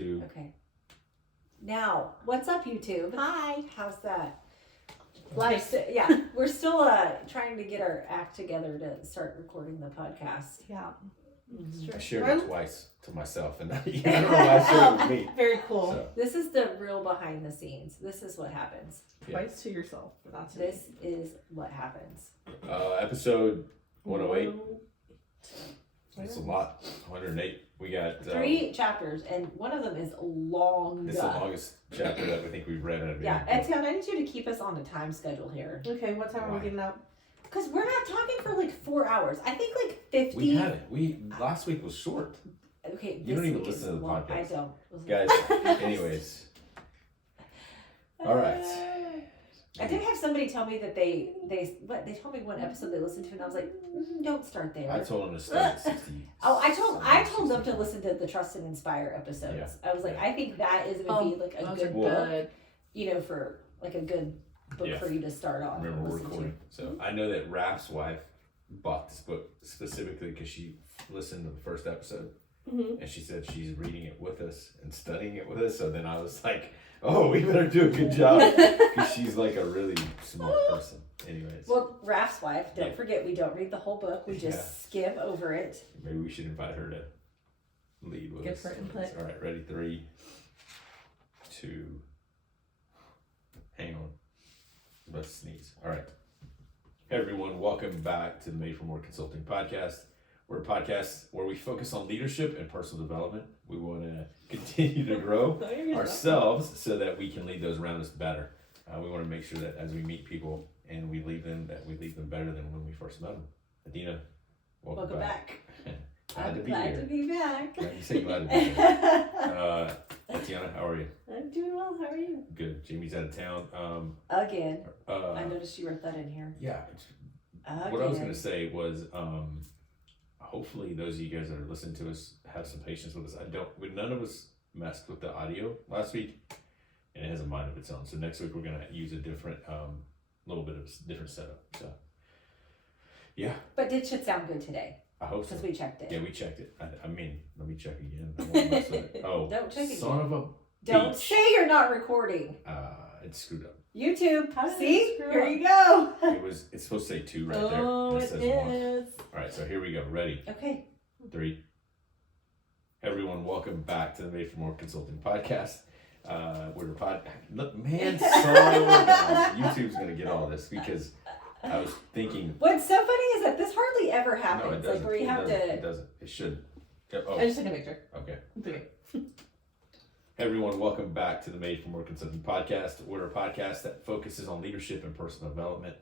2. Okay. Now, what's up, YouTube? Hi. How's that? Life. We're still trying to get our act together to start recording the podcast. Yeah. I shared it twice to myself, and I don't know why I shared it with me. Very cool. So, This is the real behind the scenes. This is what happens. Twice to yourself. That's This is what happens. episode 108. It's a lot. 108. We got 3 chapters, and one of them is long. This is the longest chapter that we think we've read. Yeah, Etienne, I need you to keep us on a time schedule here. Okay, what time are we getting up? Because we're not talking for like 4 hours. I think like 50. We had it. Last week was short. Okay, You don't even listen to the podcast. I don't. Guys, anyways. All right. I did have somebody tell me that they told me one episode they listened to, and I was like, don't start there. I told them to start at 60. I told them to listen to the Trust and Inspire episodes. Yeah. I was like, I think that is going to be like a good book, for like a good book for you to start on. Remember, we're recording. So I know that Raph's wife bought this book specifically because she listened to the first episode, and she said she's reading it with us and studying it with us. So then I was like, oh, we better do a good job because she's like a really smart person. Anyways. Well, Raph's wife, don't forget, we don't read the whole book. We just skim over it. Maybe we should invite her to lead with us. Give her input. All right, ready? 3, 2, hang on. Let's sneeze. All right. Hey, everyone. Welcome back to the Made for More Consulting podcast. We're a podcast where we focus on leadership and personal development. We want to continue to grow ourselves so that we can lead those around us better. We want to make sure that as we meet people and we leave them, that we leave them better than when we first met them. Adina, welcome back. Glad to be back. Glad you say glad to be back. Tatiana, how are you? I'm doing well. How are you? Good. Jamie's out of town. Again. I noticed you wrote that in here. Yeah. What I was going to say was, hopefully those of you guys that are listening to us have some patience with us. None of us messed with the audio last week, and it has a mind of its own. So next week we're going to use a different, little bit of different setup. So, yeah. But it should sound good today. I hope so. Because we checked it. Yeah, we checked it. I mean, let me check again. I won't mess with it. Oh, don't check son again. of a Don't beach. say you're not recording. It's screwed up. YouTube, How did see? it screw Here up? you go. It's supposed to say 2 right there. Oh, and it says 1. is. All right, so here we go. Ready? Okay. 3. Everyone, welcome back to the Made for More Consulting podcast. We're the Look, man, sorry, YouTube's gonna get all this because I was thinking. What's so funny is that this hardly ever happens. No, it doesn't. Like where you have to. It doesn't. It should. Oh, I just took a picture. okay. Okay. Hey everyone, welcome back to the Made for More Consulting podcast. We're a podcast that focuses on leadership and personal development.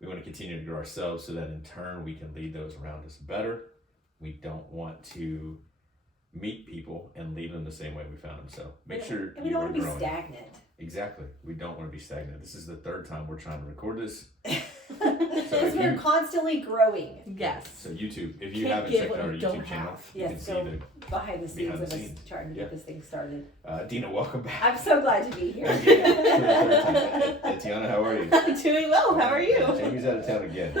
We want to continue to grow ourselves so that in turn we can lead those around us better. We don't want to meet people and leave them the same way we found them. So make sure we don't want to be stagnant. Exactly. We don't want to be stagnant. This is the 3rd time we're trying to record this. Because we're constantly growing. Yes. So YouTube, if you Can't haven't give checked what out our you don't YouTube channel, have. you Yes, can see go the behind the scenes behind the of us scenes. trying to get this thing started. Dina, welcome back. I'm so glad to be here. Again, Tatiana, how are you? I'm doing well. How are you? Jamie's out of town again.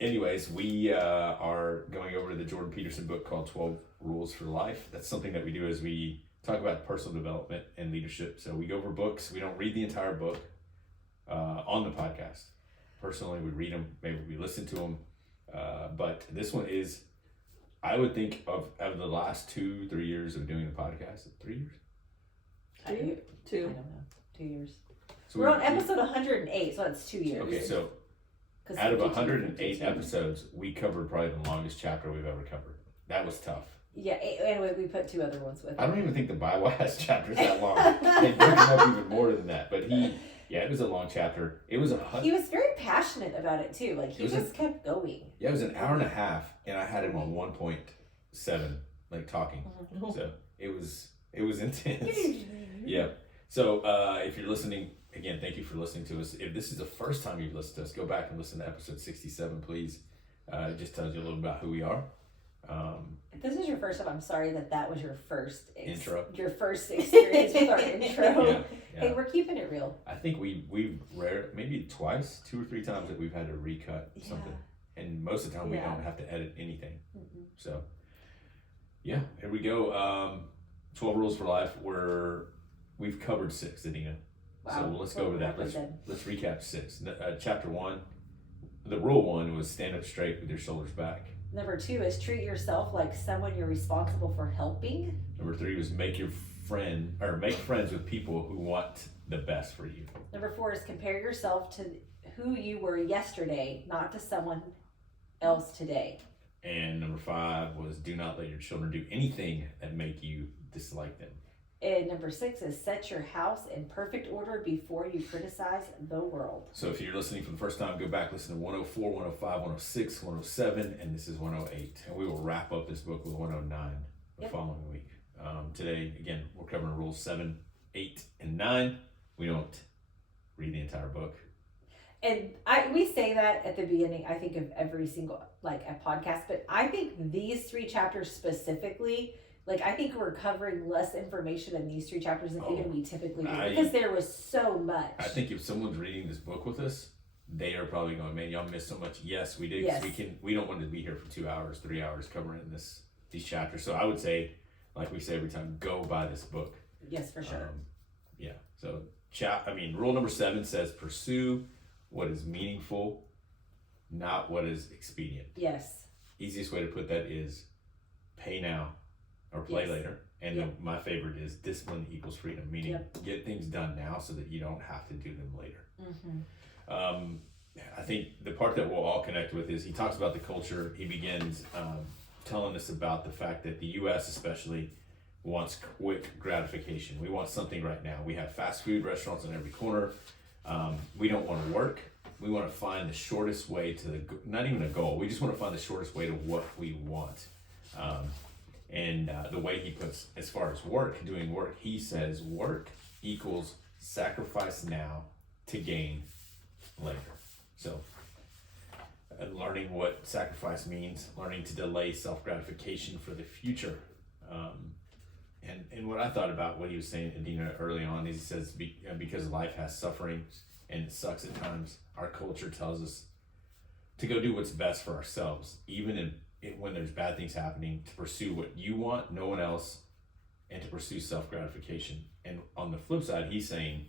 Anyways, we are going over to the Jordan Peterson book called 12 Rules for Life. That's something that we do as we talk about personal development and leadership. So we go over books. We don't read the entire book on the podcast. Personally, we read them. Maybe we listen to them. But this one is, I would think of the last 2-3 years of doing the podcast. 3 years? 2. I don't know. 2 years. So We're on episode 108, so that's 2 years. Okay, so out of 108 episodes, we covered probably the longest chapter we've ever covered. That was tough. Yeah, anyway, we put 2 other ones with it. I don't even think the Bible has chapters that long. They break them up even more than that. But it was a long chapter. It was He was very passionate about it too. Like he just kept going. Yeah, it was an hour and a half, and I had him on 1.7, like talking. Mm-hmm. So it was intense. Yeah. So if you're listening, again, thank you for listening to us. If this is the first time you've listened to us, go back and listen to episode 67, please. It just tells you a little about who we are. If this is your first time, I'm sorry that was your first intro. Your first experience with our intro. Yeah. Hey, we're keeping it real. I think we've maybe twice, 2 or 3 times that we've had to recut something, and most of the time we don't have to edit anything. Mm-mm. So Yeah, here we go. 12 rules for life. We've covered 6, Adina. So let's go over that. Let's recap 6. Chapter 1, the rule 1 was stand up straight with your shoulders back. Number 2 is treat yourself like someone you're responsible for helping. Number 3 was make friends with people who want the best for you. Number 4 is compare yourself to who you were yesterday, not to someone else today. And number 5 was do not let your children do anything that make you dislike them. And number 6 is set your house in perfect order before you criticize the world. So if you're listening for the first time, go back, listen to 104, 105, 106, 107, and this is 108. And we will wrap up this book with 109 the following week. Today, again, we're covering rules 7, 8, and 9. We don't read the entire book. And we say that at the beginning, I think, of every single, a podcast, but I think these 3 chapters specifically, I think we're covering less information in these 3 chapters than even we typically do, because there was so much. I think if someone's reading this book with us, they are probably going, man, y'all missed so much. Yes, we did. Yes. We don't want to be here for 2 hours, 3 hours covering these chapters. So I would say, like we say every time, go buy this book. Yes, for sure. So rule number 7 says pursue what is meaningful, not what is expedient. Yes. Easiest way to put that is pay now or play later. And my favorite is discipline equals freedom, meaning get things done now so that you don't have to do them later. Mm-hmm. I think the part that we'll all connect with is he talks about the culture. He begins telling us about the fact that the U.S. especially wants quick gratification. We want something right now. We have fast food restaurants on every corner. We don't want to work. We want to find the shortest way to not even a goal. We just want to find the shortest way to what we want. The way he puts, as far as doing work, he says work equals sacrifice now to gain later. So learning what sacrifice means, learning to delay self-gratification for the future. And what I thought about what he was saying, Adina, early on, is he says, because life has suffering and it sucks at times, our culture tells us to go do what's best for ourselves, even when there's bad things happening, to pursue what you want, no one else, and to pursue self-gratification. And on the flip side, he's saying,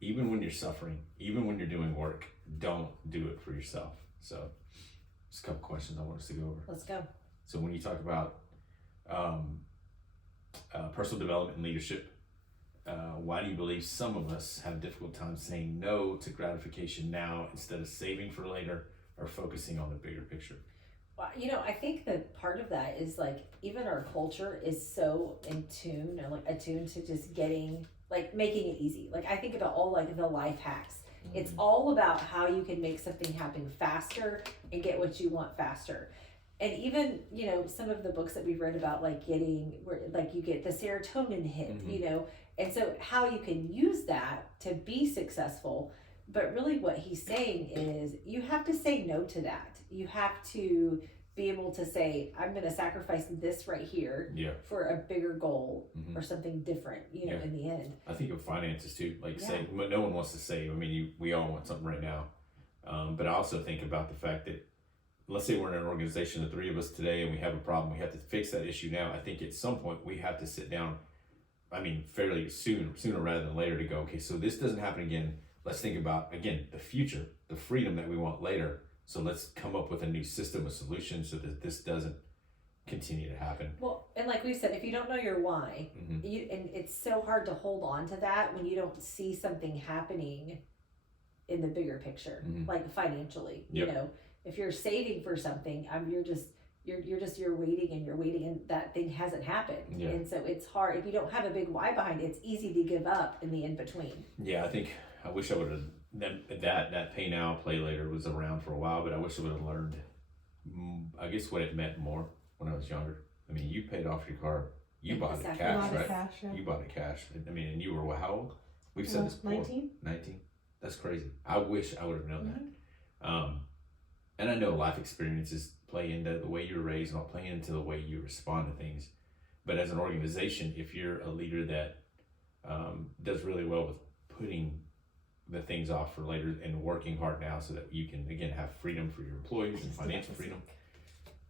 even when you're suffering, even when you're doing work, don't do it for yourself. So just a couple questions I want us to go over. Let's go. So when you talk about personal development and leadership, why do you believe some of us have a difficult time saying no to gratification now instead of saving for later or focusing on the bigger picture? Well, I think that part of that is even our culture is so attuned to just getting, making it easy. I think about all the life hacks. Mm-hmm. It's all about how you can make something happen faster and get what you want faster. And even, some of the books that we've read about, you get the serotonin hit, mm-hmm. And so how you can use that to be successful. But really what he's saying is you have to say no to that. You have to be able to say, I'm going to sacrifice this right here for a bigger goal or something different, in the end. I think of finances too, saying, no one wants to save. I mean, we all want something right now. But I also think about the fact that, let's say we're in an organization, the 3 of us today, and we have a problem. We have to fix that issue now. I think at some point we have to sit down, fairly sooner rather than later, to go, okay, so this doesn't happen again. Let's think about, again, the future, the freedom that we want later. So let's come up with a new system of solutions so that this doesn't continue to happen. Well, and like we said, if you don't know your why, and it's so hard to hold on to that when you don't see something happening in the bigger picture, financially, if you're saving for something, you're waiting and that thing hasn't happened. Yeah. And so it's hard. If you don't have a big why behind it, it's easy to give up in the in-between. Yeah, I wish I would have, that pay now, play later was around for a while, but I wish I would have learned, I guess, what it meant more when I was younger. You paid off your car. You bought it cash, right? You bought it cash. And you were how old? We've said this before. 19. 19? That's crazy. I wish I would have known that. And I know life experiences play into the way you were raised and play into the way you respond to things. But as an organization, if you're a leader that does really well with putting the things off for later and working hard now so that you can, again, have freedom for your employees and financial freedom,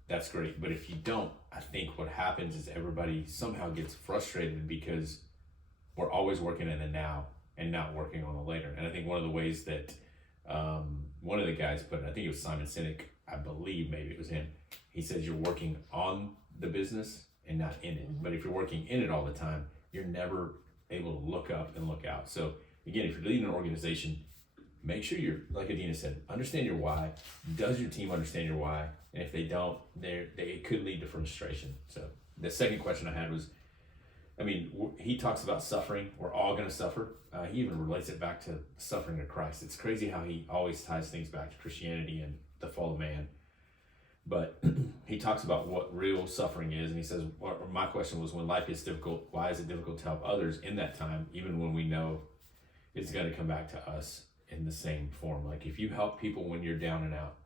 that's great. But if you don't, I think what happens is everybody somehow gets frustrated because we're always working in the now and not working on the later. And I think one of the ways that one of the guys put it, I think it was Simon Sinek, I believe maybe it was him, he says you're working on the business and not in it. But if you're working in it all the time, you're never able to look up and look out. So again, if you're leading an organization, make sure you're, like Adina said, understand your why. Does your team understand your why? And if they don't, it could lead to frustration. So the second question I had was, I mean, he talks about suffering. We're all going to suffer. He even relates it back to suffering of Christ. It's crazy how he always ties things back to Christianity and the fall of man. But he talks about what real suffering is. And he says, or my question was, when life gets difficult, why is it difficult to help others in that time, even when we know it's going to come back to us in the same form? Like if you help people when you're down and out,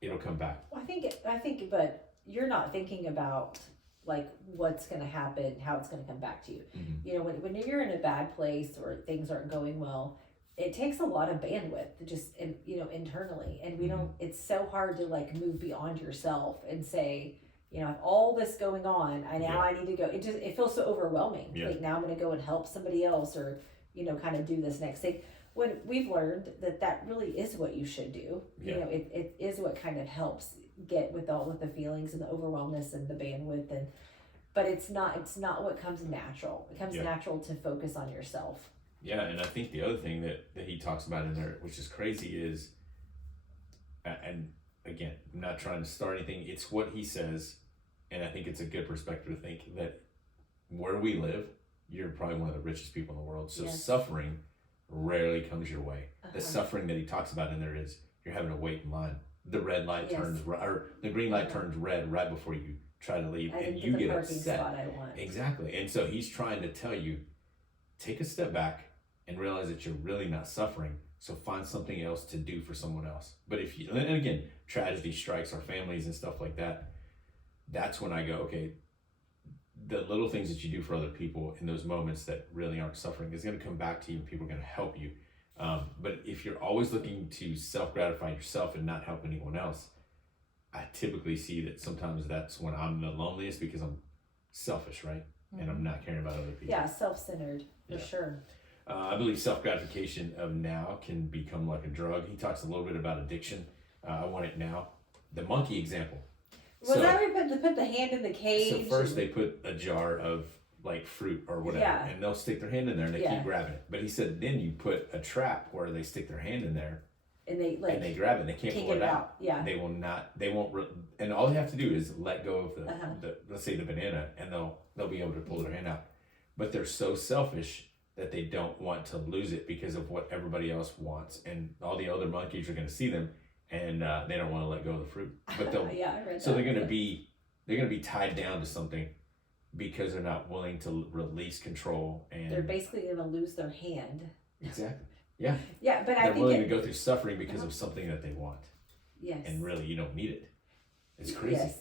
it'll come back. Well, I think, but you're not thinking about like what's going to happen, how it's going to come back to you. Mm-hmm. You know, when you're in a bad place or things aren't going well, it takes a lot of bandwidth just, you know, internally. And we don't, it's so hard to like move beyond yourself and say, you know, all this going on, I need to go. It feels so overwhelming. Yeah. Like now I'm going to go and help somebody else or, you know, kind of do this next thing. When we've learned that really is what you should do. Yeah. You know, it is what kind of helps get with the feelings and the overwhelmness and the bandwidth, but it's not what comes natural. It comes natural to focus on yourself. Yeah, and I think the other thing that he talks about in there, which is crazy, is, and again, I'm not trying to start anything, it's what he says, and I think it's a good perspective to think that where we live, you're probably one of the richest people in the world, so suffering rarely comes your way. The suffering that he talks about in there is you're having to wait in line. The red light turns, or the green light turns red right before you try to leave, and you get upset. Spot I want. Exactly, and so he's trying to tell you, take a step back and realize that you're really not suffering. So find something else to do for someone else. But if you, and again, tragedy strikes our families and stuff like that. That's when I go, okay, the little things that you do for other people in those moments that really aren't suffering is going to come back to you and people are going to help you. But if you're always looking to self-gratify yourself and not help anyone else, I typically see that sometimes that's when I'm the loneliest because I'm selfish, right? And I'm not caring about other people. Yeah, self-centered, for sure. I believe self-gratification of now can become like a drug. He talks a little bit about addiction. I want it now. The monkey example. Was that where you put the hand in the cage? So first they put a jar of like fruit or whatever, and they'll stick their hand in there and they keep grabbing it. But he said then you put a trap where they stick their hand in there and they grab it and they can't pull it out. Yeah. They won't, and all they have to do is let go of the let's say the banana, and they'll be able to pull their hand out. But they're so selfish that they don't want to lose it because of what everybody else wants, and all the other monkeys are going to see them, and they don't want to let go of the fruit. But they'll so they're going to be tied down to something because they're not willing to release control, and they're basically going to lose their hand. Exactly. Yeah. Yeah, but they're willing to go through suffering because of something that they want. Yes. And really, you don't need it. It's crazy.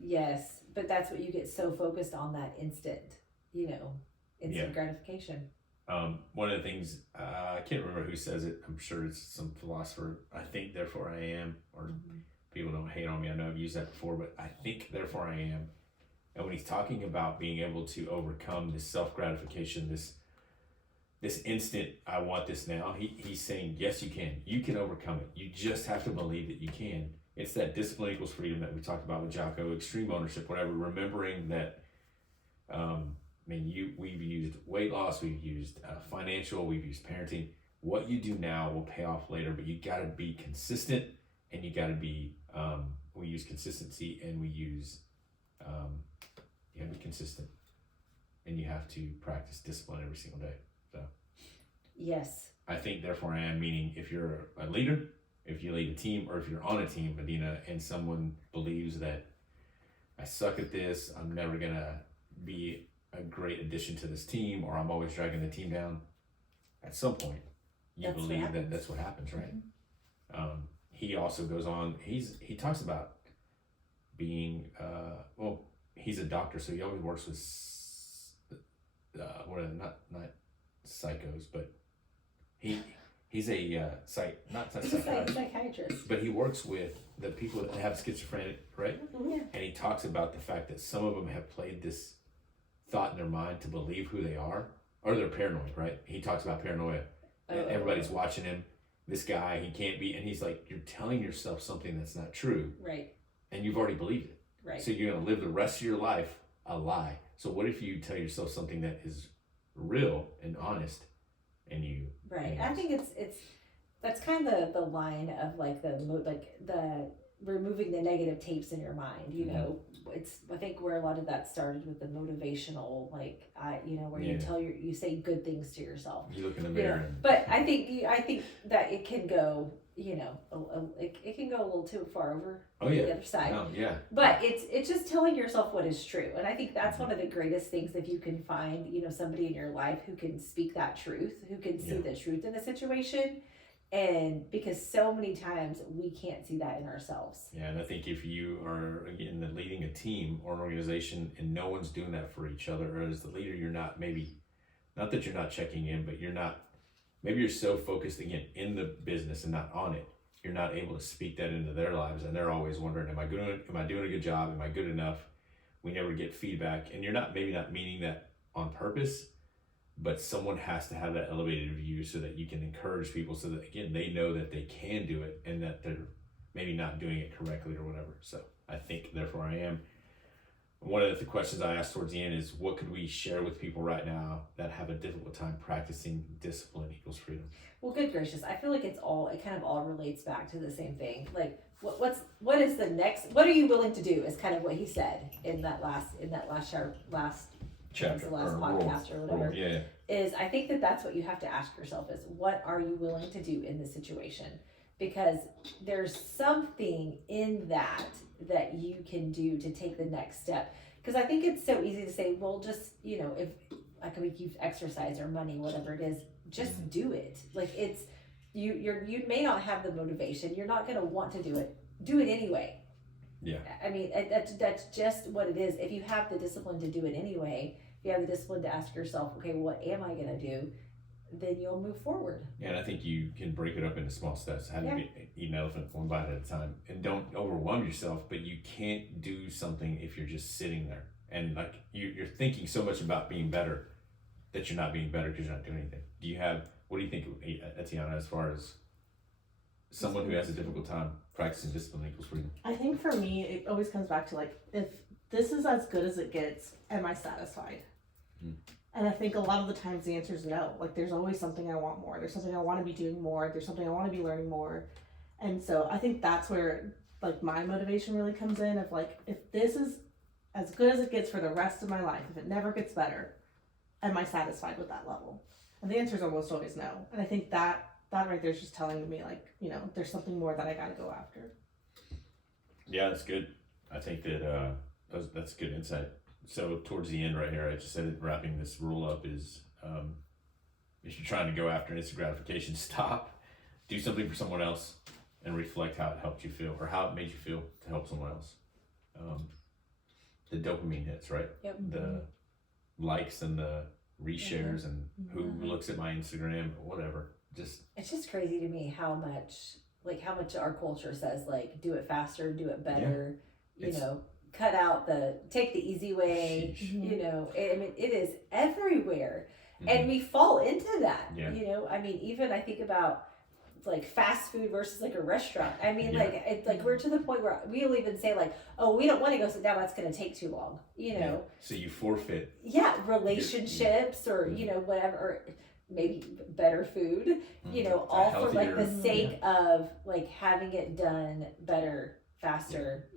Yes. But that's what you get so focused on, that instant gratification. One of the things, I can't remember who says it. I'm sure it's some philosopher. I think, therefore I am. Or people don't hate on me. I know I've used that before, but I think, therefore I am. And when he's talking about being able to overcome this self-gratification, this instant, I want this now, he's saying, yes, you can. You can overcome it. You just have to believe that you can. It's that discipline equals freedom that we talked about with Jocko, extreme ownership, whatever, remembering that, we've used weight loss, we've used financial, we've used parenting. What you do now will pay off later, but you got to be consistent, and you got to be, we use consistency, and we use, you have to be consistent, and you have to practice discipline every single day. So, yes, I think, therefore I am, meaning if you're a leader, if you lead a team, or if you're on a team, Adina, and someone believes that I suck at this, I'm never gonna be a great addition to this team, or I'm always dragging the team down, at some point you believe that that's what happens, right? Mm-hmm. He also goes on, he talks about being he's a doctor, so he always works with not psychos, but he He's a not He's a psychiatrist, psychiatrist. but he works with the people that have schizophrenia, right? Yeah. And he talks about the fact that some of them have played this thought in their mind to believe who they are, or they're paranoid, right? He talks about paranoia. And everybody's watching him. This guy, he can't be, and he's like, you're telling yourself something that's not true, Right. and you've already believed it. Right. So you're gonna live the rest of your life a lie. So what if you tell yourself something that is real and honest, and you? Right. I think it's that's kind of the line of like the removing the negative tapes in your mind. You know, it's I think where a lot of that started with the motivational, like where you say good things to yourself. You look in the mirror. But I think that it can go. It can go a little too far over the other side. Oh, yeah. But it's just telling yourself what is true. And I think that's one of the greatest things if you can find, somebody in your life who can speak that truth, who can see the truth in the situation. And because so many times we can't see that in ourselves. Yeah, and I think if you are, again, leading a team or an organization and no one's doing that for each other, or as the leader, you're not not that you're not checking in, but maybe you're so focused, again, in the business and not on it, you're not able to speak that into their lives, and they're always wondering, am I doing a good job? Am I good enough? We never get feedback, and you're maybe not meaning that on purpose, but someone has to have that elevated view so that you can encourage people so that, again, they know that they can do it and that they're maybe not doing it correctly or whatever. So I think, therefore I am. One of the questions I asked towards the end is, what could we share with people right now that have a difficult time practicing discipline equals freedom? Well, good gracious. I feel like it kind of all relates back to the same thing. Like what is the next, what are you willing to do is kind of what he said in that last Chapter, the last podcast or whatever. Yeah. Is I think that's what you have to ask yourself is, what are you willing to do in this situation? Because there's something in that you can do to take the next step. Because I think it's so easy to say, well, just, if like we use exercise or money, whatever it is, just do it. Like it's, you may not have the motivation. You're not going to want to do it. Do it anyway. Yeah. I mean, that's just what it is. If you have the discipline to do it anyway, if you have the discipline to ask yourself, okay, what am I going to do? Then you'll move forward. Yeah, and I think you can break it up into small steps. How to eat an elephant one bite at a time, and don't overwhelm yourself. But you can't do something if you're just sitting there and like you're thinking so much about being better that you're not being better because you're not doing anything. What do you think, Adina, as far as someone who has a difficult time practicing discipline equals freedom? I think for me, it always comes back to like, if this is as good as it gets, am I satisfied? And I think a lot of the times the answer is no. Like there's always something I want more. There's something I want to be doing more. There's something I want to be learning more. And so I think that's where like my motivation really comes in of like, if this is as good as it gets for the rest of my life, if it never gets better, am I satisfied with that level? And the answer is almost always no. And I think that right there is just telling me like, there's something more that I got to go after. Yeah, that's good. I think that that's good insight. So towards the end right here, I just said it, wrapping this rule up is, if you're trying to go after instant gratification, stop, do something for someone else, and reflect how it helped you feel or how it made you feel to help someone else. The dopamine hits, right? Yep. The likes and the reshares and who looks at my Instagram or whatever. It's just crazy to me how much our culture says, like, do it faster, do it better, cut out take the easy way, it is everywhere. And we fall into that, I mean, even I think about like fast food versus like a restaurant. I mean, like, it's like we're to the point where we'll even say like, oh, we don't want to go sit down, that's going to take too long, So you forfeit. Relationships or, whatever, or maybe better food, all for like the sake of like having it done better, faster,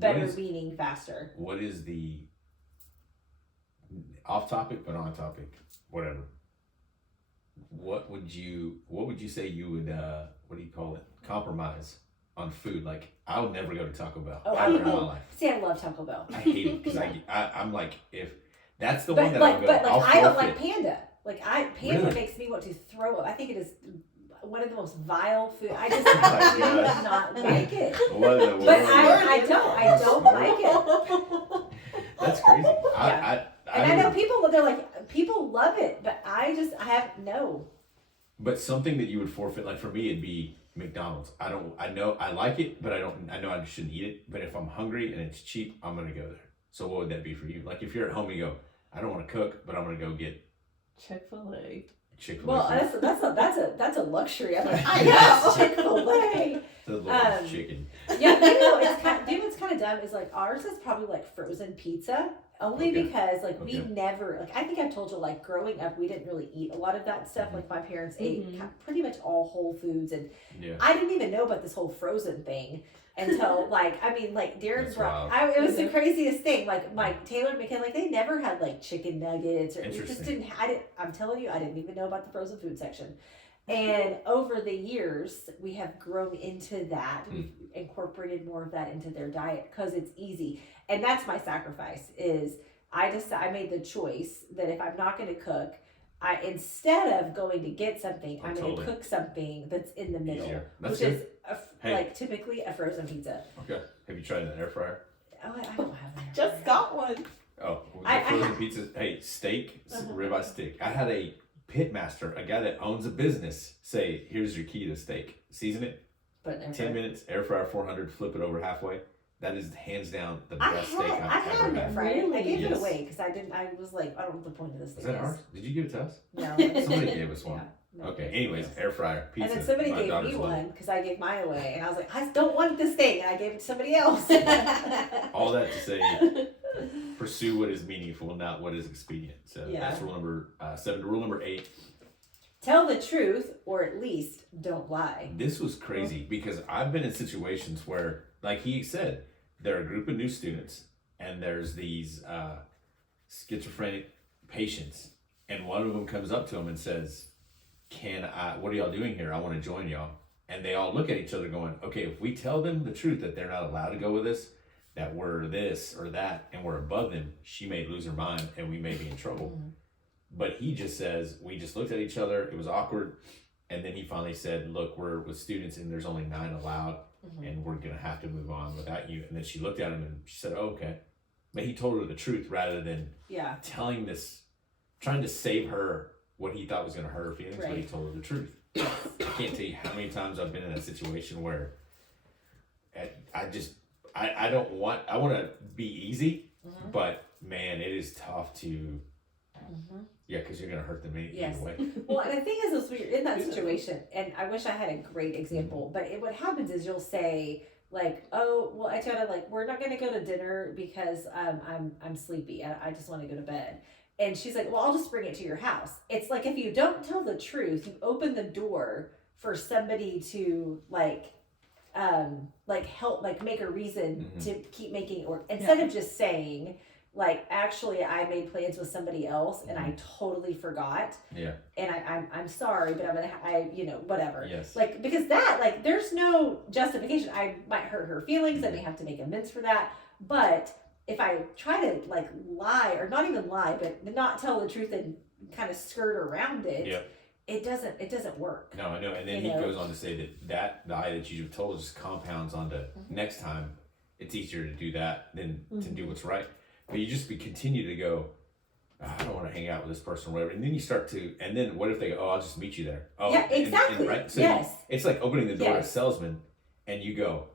better meaning faster. What is the off topic but on topic, whatever? What would you say you would what do you call it? Compromise on food? Like I would never go to Taco Bell ever in my life. See, I love Taco Bell. I hate it because I'm like, if that's the but one that like, I'll go, but like I'll I don't like forfeit. Panda. Like Panda Really? makes me want to throw up. I think it is one of the most vile food. I just my do God. not like it. What in the But world? I don't like it. That's crazy. And I know people love it, but I have no. But something that you would forfeit, like for me, it'd be McDonald's. I know I like it, but I know I shouldn't eat it. But if I'm hungry and it's cheap, I'm gonna go there. So what would that be for you? Like if you're at home and you go, I don't want to cook, but I'm gonna go get Chick-fil-A. Chick-fil-A. Well, that's a luxury. I'm like, I know Chick-fil-A. The little chicken. Yeah, what's kind of dumb is like ours is probably like frozen pizza. Only Okay. because like we Okay. never like I think I've told you like growing up we didn't really eat a lot of that stuff. Like my parents ate pretty much all whole foods, and Yeah. I didn't even know about this whole frozen thing until like Darren That's brought. wild. It was the craziest thing. Like Taylor and McKenna, like they never had like chicken nuggets or it just Interesting. didn't. I'm telling you, I didn't even know about the frozen food section. And over the years, we have grown into that. We've incorporated more of that into their diet because it's easy. And that's my sacrifice is I made the choice that if I'm not going to cook, instead of going to get something, I'm going to cook something that's in the middle, Easier. That's which good. is Hey. like typically a frozen pizza. Okay. Have you tried an air fryer? Oh, I don't have that. Just got one. Oh, the I frozen have- pizza. Hey, steak, ribeye steak. I had a pit master, a guy that owns a business, say, "Here's your key to steak. Season it, But 10 minutes, air fryer 400, flip it over halfway. That is hands down the best steak I I've had ever an air had." fryer. I gave it Yes. away because I was like, I don't know what the point of this Is thing that is. ours? Did you give it to us? No. Somebody gave us one. Yeah, no, Okay. thank Anyways, you. air fryer pizza. And then somebody My gave daughters me love it. one because I gave mine away, and I was like, I don't want this thing, and I gave it to somebody else. All that to say, pursue what is meaningful, not what is expedient. So Yeah. that's rule number 7. Rule number 8. Tell the truth, or at least don't lie. This was crazy because I've been in situations where, like he said, there are a group of new students and there's these schizophrenic patients, and one of them comes up to him and says, what are y'all doing here? I want to join y'all. And they all look at each other going, okay, if we tell them the truth that they're not allowed to go with us, that we're this or that, and we're above them, she may lose her mind and we may be in trouble. But he just says, we just looked at each other, it was awkward, and then he finally said, look, we're with students and there's only 9 allowed, and we're gonna have to move on without you. And then she looked at him and she said, oh, okay. But he told her the truth rather than telling this, trying to save her what he thought was gonna hurt her feelings, but he told her the truth. I can't tell you how many times I've been in a situation where I want to be easy, but man, it is tough to, because you're going to hurt them either way. Well, and the thing is when you're in that situation, and I wish I had a great example, but what happens is you'll say, like, oh, well, I gotta, like, we're not going to go to dinner because I'm sleepy. I just want to go to bed. And she's like, well, I'll just bring it to your house. It's like, if you don't tell the truth, you open the door for somebody to help, make a reason to keep making it work. Instead of just saying, like, actually, I made plans with somebody else and I totally forgot. Yeah. And I'm sorry, but whatever. Yes. Like, because that, like, there's no justification. I might hurt her feelings. I may have to make amends for that. But if I try to, like, lie, or not even lie, but not tell the truth and kind of skirt around it, it doesn't work. No, I know. And then he goes on to say that lie that you told just compounds onto next time. It's easier to do that than to do what's right. But you just continue to go, I don't want to hang out with this person or whatever. And then you start to, and then what if they go, oh, I'll just meet you there. Oh, yeah, exactly. Right? So yes. It's like opening the door to a salesman and you go,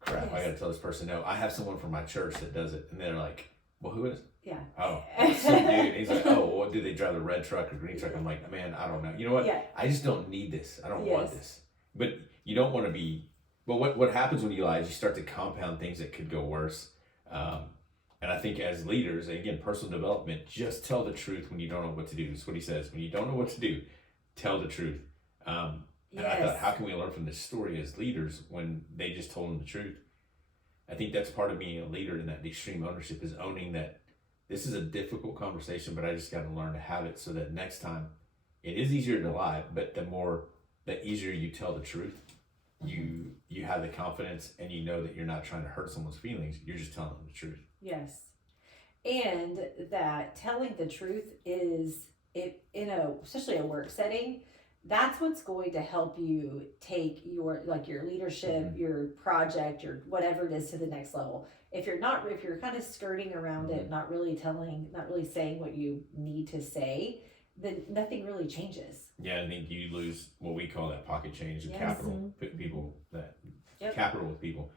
crap, I Yes. got to tell this person no. I have someone from my church that does it. And they're like, well, who is? Yeah. Oh, some dude. And he's like, oh, what do they drive, the red truck or green truck? I'm like, man, I don't know. You know what? Yeah. I just don't need this. I don't want this. But you don't want to be. But what happens when you lie is you start to compound things that could go worse. And I think as leaders, again, personal development, just tell the truth when you don't know what to do. That's what he says. When you don't know what to do, tell the truth. And I thought, how can we learn from this story as leaders when they just told them the truth? I think that's part of being a leader in that extreme ownership is owning that this is a difficult conversation, but I just got to learn to have it so that next time it is easier to lie, but the easier you tell the truth, you have the confidence and you know that you're not trying to hurt someone's feelings. You're just telling them the truth. Yes. And that telling the truth is, especially a work setting, that's what's going to help you take your leadership, your project, your whatever it is to the next level. If you're kind of skirting around it, not really saying what you need to say, then nothing really changes. Yeah, I think you lose what we call that pocket change, the Yes. capital, people, that Yep. capital with people.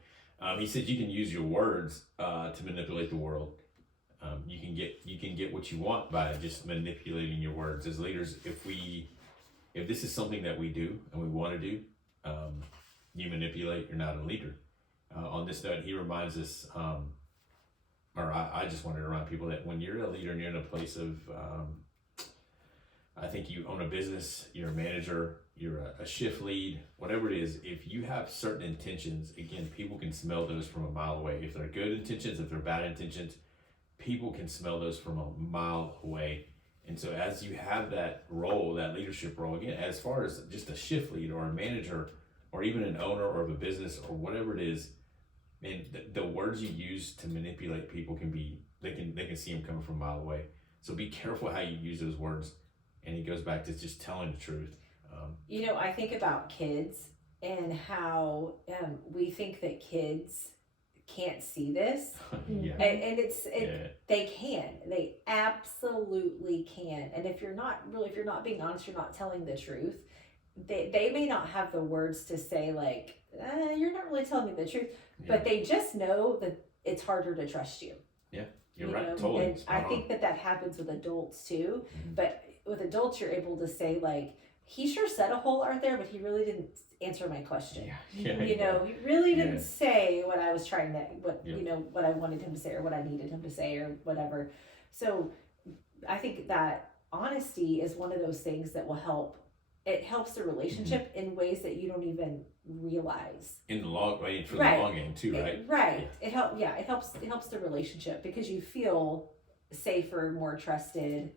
He said you can use your words to manipulate the world. You can get what you want by just manipulating your words. As leaders, if this is something that we do and we want to do, you manipulate, you're not a leader. On this note, he reminds us, I just wanted to remind people that when you're a leader and you're in a place of, I think you own a business, you're a manager, you're a shift lead, whatever it is, if you have certain intentions, again, people can smell those from a mile away. If they're good intentions, if they're bad intentions, people can smell those from a mile away. And so as you have that role, that leadership role, again, as far as just a shift lead or a manager or even an owner or of a business or whatever it is, man, the words you use to manipulate people they can see them coming from a mile away. So be careful how you use those words. And he goes back to just telling the truth. I think about kids and how we think that kids can't see this. Yeah. And they absolutely can. And if you're not being honest, you're not telling the truth, they may not have the words to say, like, you're not really telling me the truth, but they just know that it's harder to trust you. Yeah, you're right. Totally. And I think that happens with adults too. Mm-hmm. But with adults, you're able to say, like, he sure said a whole art there, but he really didn't answer my question. Yeah. He really didn't say what I was trying to, what I wanted him to say or what I needed him to say or whatever. So I think that honesty is one of those things that will help. It helps the relationship in ways that you don't even realize. In the long way, for the long game too, right? Right. It helps the relationship because you feel safer, more trusted.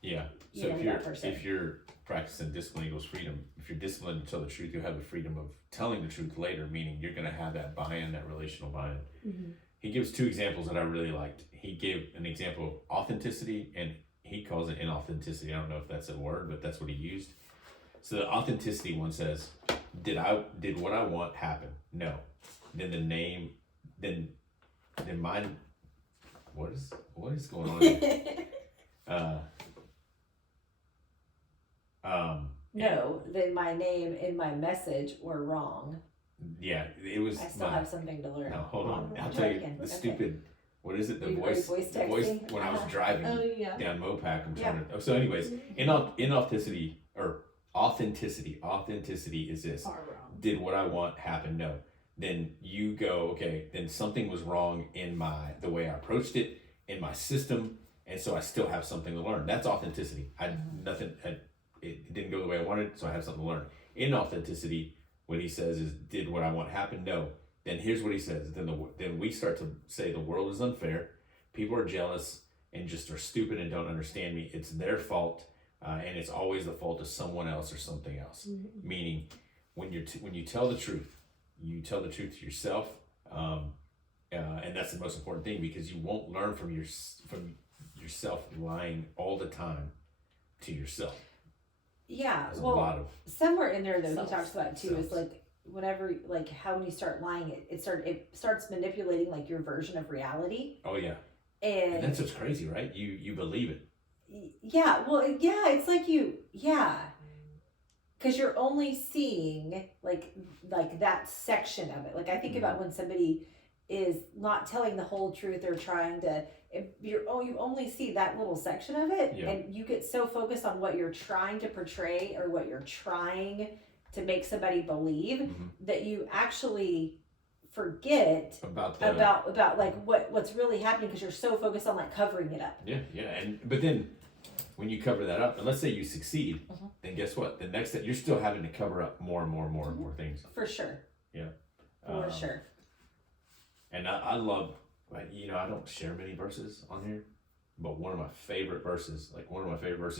Yeah. So if you're practicing discipline equals freedom, if you're disciplined to tell the truth, you'll have the freedom of telling the truth later, meaning you're going to have that buy-in, that relational buy-in. Mm-hmm. He gives two examples that I really liked. He gave an example of authenticity and he calls it inauthenticity. I don't know if that's a word, but that's what he used. So the authenticity one says, did what I want happen? No. Then mine, what is going on here? No, then my name and my message were wrong. Yeah, it was. I still have something to learn. No, hold on. I'll tell you the stupid. What is it? The voice when I was driving down Mopac. I'm trying to. So, anyways, inauthenticity or authenticity is this: did what I want happen? No. Then you go, okay. Then something was wrong in the way I approached it, in my system, and so I still have something to learn. That's authenticity. It didn't go the way I wanted, so I have something to learn. Inauthenticity, what he says is, did what I want happen? No. Then here's what he says. Then we start to say the world is unfair. People are jealous and just are stupid and don't understand me. It's their fault, and it's always the fault of someone else or something else. Mm-hmm. Meaning, when you tell the truth, you tell the truth to yourself, and that's the most important thing because you won't learn from yourself lying all the time to yourself. Yeah, well, somewhere in there though he talks about too is like whenever how when you start lying, it starts manipulating like your version of reality. Oh yeah, and that's what's crazy, right? You believe it. Yeah, well, yeah, it's like because you're only seeing like that section of it. Like I think about when somebody is not telling the whole truth or trying to. You only see that little section of it, and you get so focused on what you're trying to portray or what you're trying to make somebody believe that you actually forget about like what's really happening because you're so focused on like covering it up. Yeah, but then when you cover that up, and let's say you succeed, then guess what? The next that you're still having to cover up more and more things. For sure. Yeah. For sure. And I love. I don't share many verses on here, but one of my favorite verses,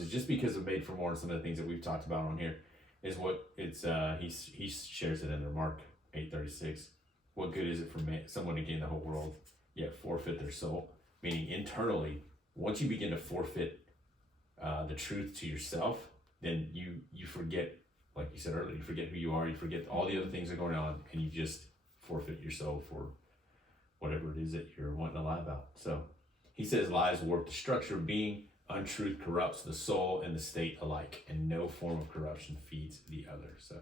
just because of Made for More and some of the things that we've talked about on here, is what it's. He shares it in Mark 8:36. What good is it for someone to gain the whole world yet forfeit their soul? Meaning internally, once you begin to forfeit the truth to yourself, then you forget, like you said earlier, you forget who you are, you forget all the other things that are going on, and you just forfeit your soul for whatever it is that you're wanting to lie about. So he says lies warp the structure of being, Untruth corrupts the soul and the state alike, and no form of corruption feeds the other. So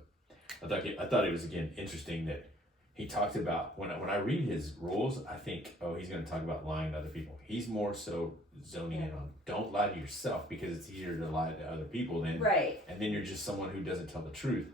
I thought it was, again, interesting that he talked about, when I read his rules, I think, oh, he's going to talk about lying to other people. He's more so zoning in on, don't lie to yourself, because it's easier to lie to other people than, Right. and then you're just someone who doesn't tell the truth,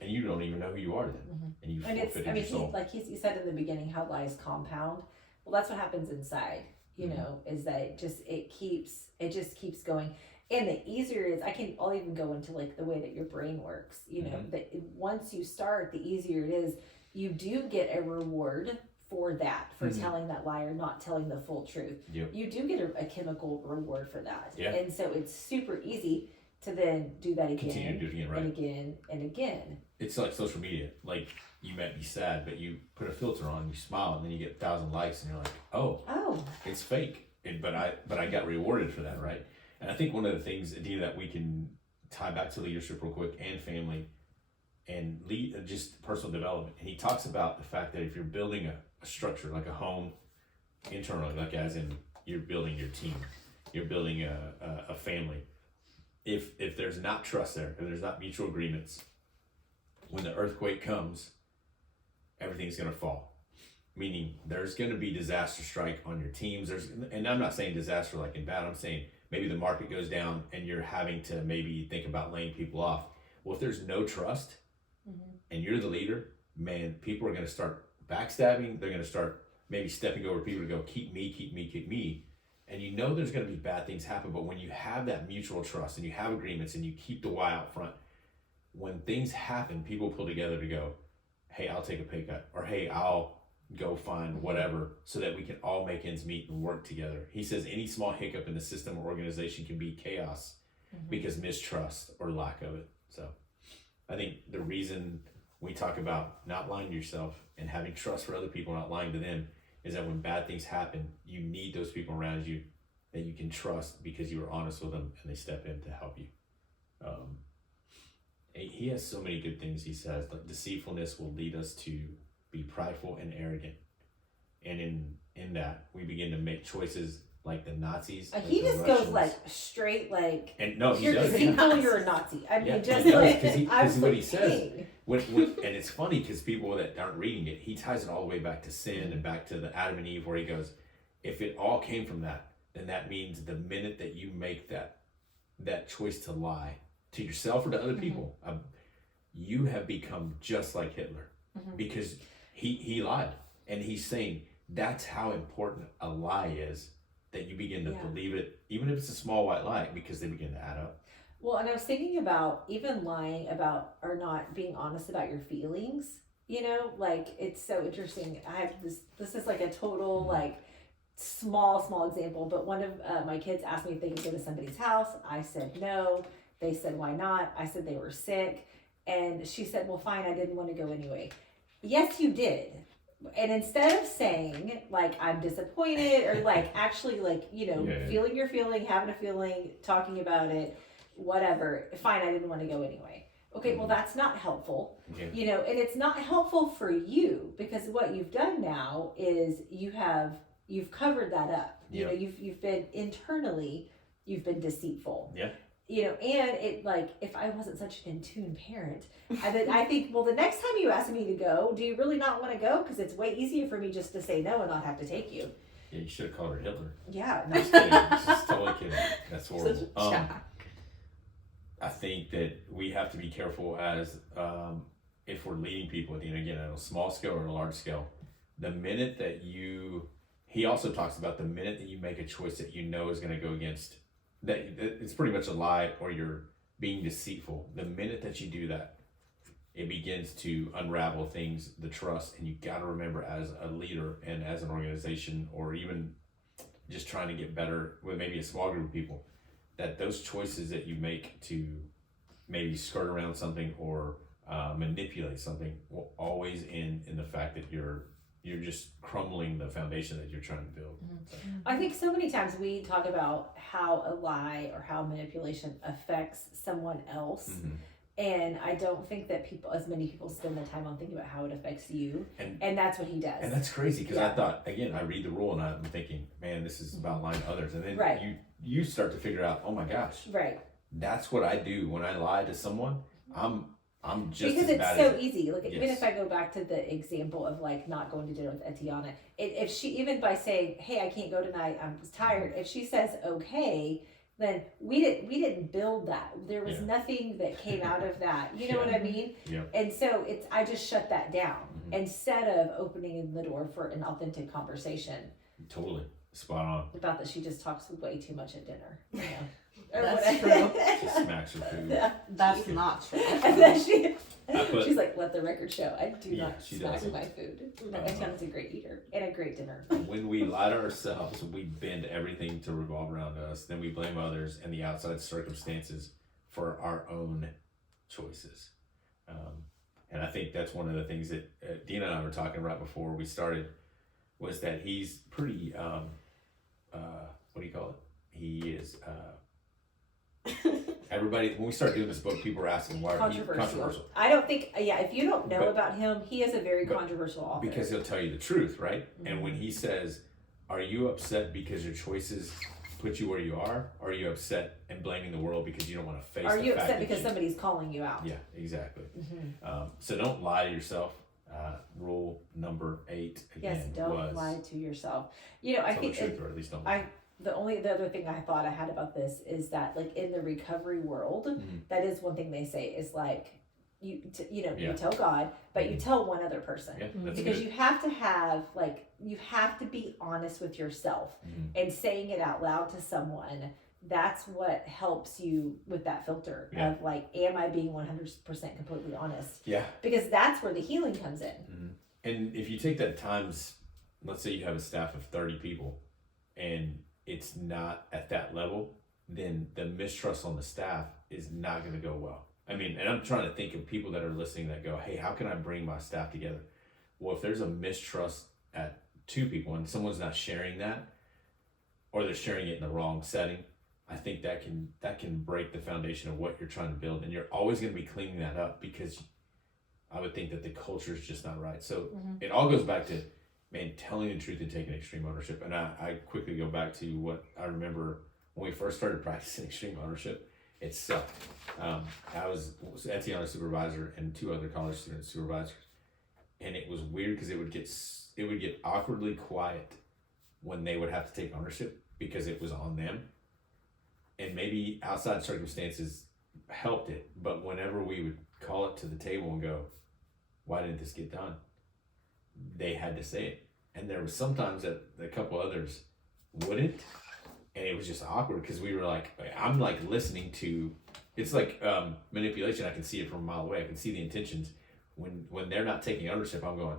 and you don't even know who you are then, and you And it's, forfeited I mean, your soul. he said in the beginning how lies compound. Well, that's what happens inside, you know, is that it just keeps going. And the easier it is, I'll even go into like the way that your brain works, you know, that once you start, the easier it is. You do get a reward for that, for telling that lie or not telling the full truth. Yep. You do get a chemical reward for that. Yeah. And so it's super easy to then do that again. Continue to do it again, right? And again and again. It's like social media. Like, you might be sad, but you put a filter on, you smile, and then you get 1,000 likes, and you're like, oh, it's fake. But I got rewarded for that, right? And I think one of the things, Adina, that we can tie back to leadership real quick, and family, and just personal development. And he talks about the fact that if you're building a structure, like a home, internally, like as in you're building your team, you're building a family. If there's not trust there, if there's not mutual agreements, when the earthquake comes, everything's going to fall. Meaning there's going to be disaster strike on your teams. And I'm not saying disaster like in bad. I'm saying maybe the market goes down and you're having to maybe think about laying people off. Well, if there's no trust and you're the leader, man, people are going to start backstabbing. They're going to start maybe stepping over people to go, keep me, keep me, keep me. And you know there's going to be bad things happen. But when you have that mutual trust and you have agreements and you keep the why out front, when things happen, people pull together to go, hey, I'll take a pay cut, or hey, I'll go find whatever, so that we can all make ends meet and work together. He says any small hiccup in the system or organization can be chaos because mistrust or lack of it. So I think the reason we talk about not lying to yourself and having trust for other people, not lying to them, is that when bad things happen, you need those people around you that you can trust because you are honest with them and they step in to help you. He has so many good things. He says, like, deceitfulness will lead us to be prideful and arrogant, and in that we begin to make choices like the Nazis. Like he the just Russians. goes like straight, like, and no, he you're does. deceitful, you're a Nazi. I mean, Yeah, just he does, like, 'cause what he says. king. When, and it's funny because people that aren't reading it, he ties it all the way back to sin and back to the Adam and Eve, where he goes, if it all came from that, then that means the minute that you make that choice to lie to yourself or to other people, you have become just like Hitler, because he lied. And he's saying that's how important a lie is, that you begin to believe it, even if it's a small white lie, because they begin to add up. Well, and I was thinking about even lying about or not being honest about your feelings, you know, like, it's so interesting. I have this is like a total, like, small example, but one of my kids asked me if they could go to somebody's house. I said no. They said, why not? I said they were sick. And she said, well, fine, I didn't want to go anyway. Yes, you did. And instead of saying, like, I'm disappointed, or like actually, like, you know, feeling your feeling, having a feeling, talking about it, whatever, fine, I didn't want to go anyway. Okay, well, that's not helpful, you know, and it's not helpful for you, because what you've done now is you've covered that up. You know, you've been internally, you've been deceitful. Yeah. You know, and it, like, if I wasn't such an in-tune parent, I think, well, the next time you ask me to go, do you really not want to go? Because it's way easier for me just to say no and not have to take you. Yeah, you should have called her Hitler. Yeah. No, just kidding. Just totally kidding. That's horrible. I think that we have to be careful as if we're leading people, again, at a small scale or a large scale. The minute that he also talks about the minute that you make a choice that you know is going to go against, that it's pretty much a lie or you're being deceitful. The minute that you do that, it begins to unravel things, the trust. And you got to remember, as a leader and as an organization, or even just trying to get better with maybe a small group of people, that those choices that you make to maybe skirt around something or manipulate something will always end in the fact that you're just crumbling the foundation that you're trying to build. I think so many times we talk about how a lie or how manipulation affects someone else. And I don't think that as many people spend the time on thinking about how it affects you. And that's what he does. And that's crazy because Yeah. I thought, again, I read the rule and I'm thinking, man, this is about lying to others. And then Right. you start to figure out, oh my gosh, Right. that's what I do when I lie to someone. I'm just because as it's bad so as easy. Like even Yes. if I go back to the example of like not going to dinner with Etiana, if she, even by saying, "Hey, I can't go tonight, I'm tired," if she says okay, then we didn't build that. There was Yeah. nothing that came out of that. You know Yeah. what I mean? Yeah. And so I just shut that down Mhm. instead of opening the door for an authentic conversation Totally spot on. about that she just talks way too much at dinner. You know? Or That's whatever. She smacks her food. Yeah. That's not true. And then put- she's like, let the record show, I do Yeah, not she smack doesn't. my food. Uh-huh. Etiana's a great eater and a great dinner. When we lie to ourselves, we bend everything to revolve around us. Then we blame others and the outside circumstances for our own choices. And I think that's one of the things that Dina and I were talking right before we started was that he's pretty, what do you call it? He is, everybody, when we started doing this book, people were asking why are he controversial? I don't think, if you don't know But- about him, he is a very controversial author. Because he'll tell you the truth, right? And Mm-hmm. when he says, are you upset because your choices put you where you are? Or are you upset and blaming the world because you don't want to face Are the you fact upset that because somebody's calling you out? Yeah, exactly. Mm-hmm. So don't lie to yourself. Rule number 8 again Yes, don't was lie to yourself. You know, I tell think the truth, or at least don't. the other thing I thought I had about this is that like in the recovery world, Mhm. that is one thing they say is like you Yeah. you tell God, but you tell one other person. Yeah, that's Because good. you have to have you have to be honest with yourself Mhm. and saying it out loud to someone. That's what helps you with that filter Yeah. of like, am I being 100% completely honest? Yeah. Because that's where the healing comes in. Mhm. And if you take that times, let's say you have a staff of 30 people and it's not at that level, then the mistrust on the staff is not going to go well. I mean, and I'm trying to think of people that are listening that go, hey, how can I bring my staff together? Well, if there's a mistrust at 2 people and someone's not sharing that, or they're sharing it in the wrong setting, I think that can break the foundation of what you're trying to build. And you're always going to be cleaning that up because I would think that the culture is just not right. So it all goes back to, man, telling the truth and taking extreme ownership. And I quickly go back to what I remember when we first started practicing extreme ownership. It sucked. I was Etiana's supervisor and 2 other college student supervisors, and it was weird because it would get awkwardly quiet when they would have to take ownership because it was on them. And maybe outside circumstances helped it, but whenever we would call it to the table and go, why didn't this get done? They had to say it. And there was sometimes that a couple others wouldn't, and it was just awkward because we were like, I'm like listening to, it's like manipulation. I can see it from a mile away. I can see the intentions. When they're not taking ownership, I'm going,